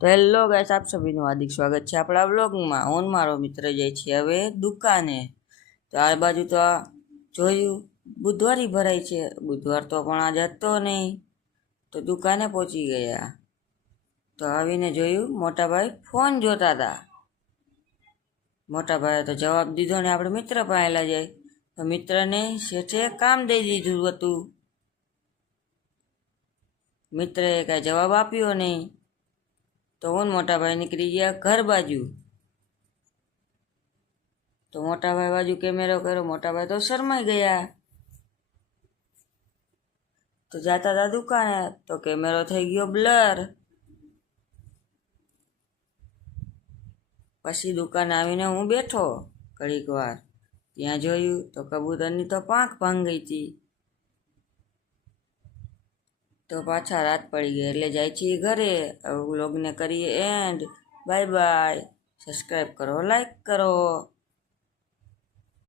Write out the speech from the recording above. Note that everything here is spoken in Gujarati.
તો હેલો ગાઈસ, આપ સભીનું હાર્દિક સ્વાગત છે આપણા વ્લોગમાં. હું મારો મિત્ર જાય છે હવે દુકાને. તો આ બાજુ તો જોયું બુધવારી ભરાય છે. બુધવાર તો પણ આજ હતો નહીં, તો દુકાને પહોંચી ગયા. તો આવીને જોયું મોટાભાઈ ફોન જોતા હતા. મોટાભાઈએ તો જવાબ દીધો ને આપણે મિત્ર પાસેલા જાય. તો મિત્રને શેઠે કામ દઈ દીધું હતું. મિત્રએ કાંઈ જવાબ આપ્યો નહીં. તો હું મોટાભાઈ નીકળી ગયા ઘર બાજુ. તો મોટાભાઈ બાજુ કેમેરો કર્યો. મોટાભાઈ તો શરમાઈ ગયા. તો જતા હતા દુકાને તો કેમેરો થઈ ગયો બ્લર. પછી દુકાને આવીને હું બેઠો ઘડીક વાર. ત્યાં જોયું તો કબૂતરની તો પાંખ ભાંગી હતી. તો પાછા રાત પડી ગઈ એટલે જાય છીએ ઘરે. હવે વ્લોગને કરીએ એન્ડ. Bye bye. સબસ્ક્રાઈબ કરો, લાઈક કરો.